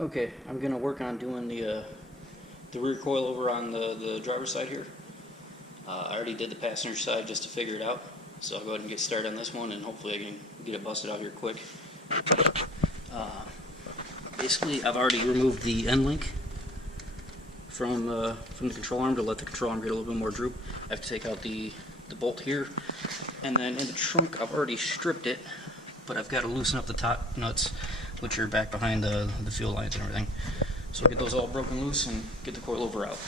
Okay, I'm gonna work on doing the rear coilover on the driver's side here. I already did the passenger side just to figure it out, so I'll go ahead and get started on this one, and hopefully I can get it busted out here quick. Basically, I've already removed the end link from the control arm to let the control arm get a little bit more droop. I have to take out the bolt here, and then in the trunk I've already stripped it, but I've got to loosen up the top nuts, which are back behind the fuel lines and everything. So I'll get those all broken loose and get the coilover out.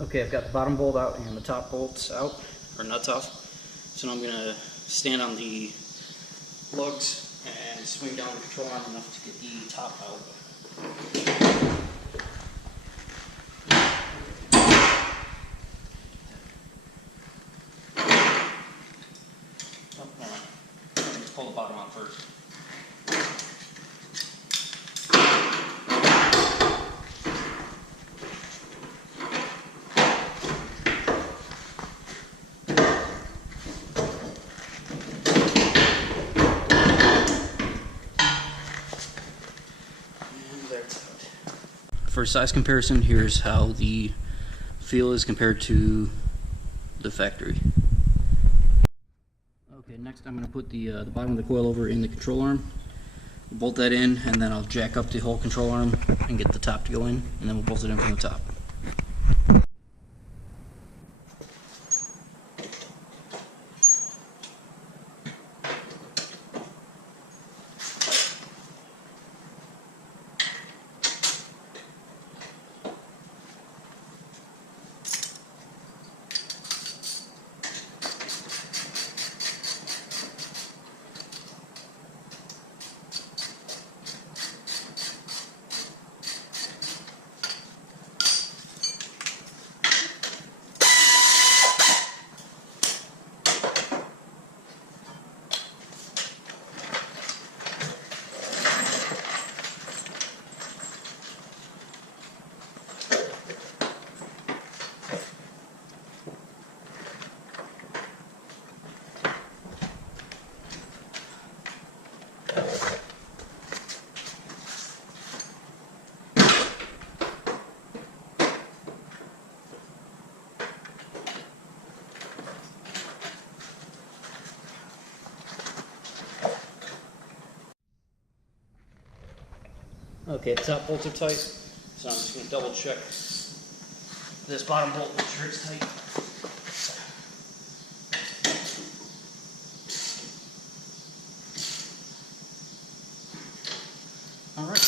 Okay, I've got the bottom bolt out and the top bolts out, or nuts off. So now I'm going to stand on the lugs and swing down the control arm enough to get the top out. Oh, hold on. Let's pull the bottom out first. For size comparison, here's how the feel is compared to the factory. Okay, next I'm going to put the bottom of the coilover in the control arm, bolt that in, and then I'll jack up the whole control arm and get the top to go in, and then we'll bolt it in from the top. Okay, the top bolts are tight, so I'm just going to double check this bottom bolt, make sure it's tight. Alright.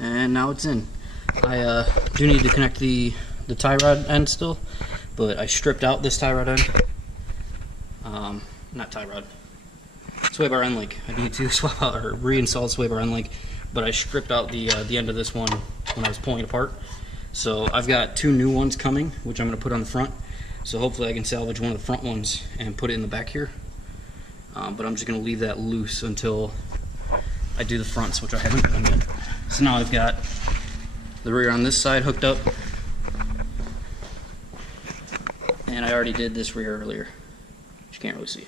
And now it's in. I do need to connect the tie rod end still, but I stripped out this tie rod end. Not tie rod. Sway bar end link. I need to swap out or reinstall the sway bar end link, but I stripped out the end of this one when I was pulling it apart. So I've got two new ones coming, which I'm going to put on the front. So hopefully I can salvage one of the front ones and put it in the back here. But I'm just going to leave that loose until I do the fronts, which I haven't done yet. So now I've got the rear on this side hooked up, and I already did this rear earlier, which you can't really see.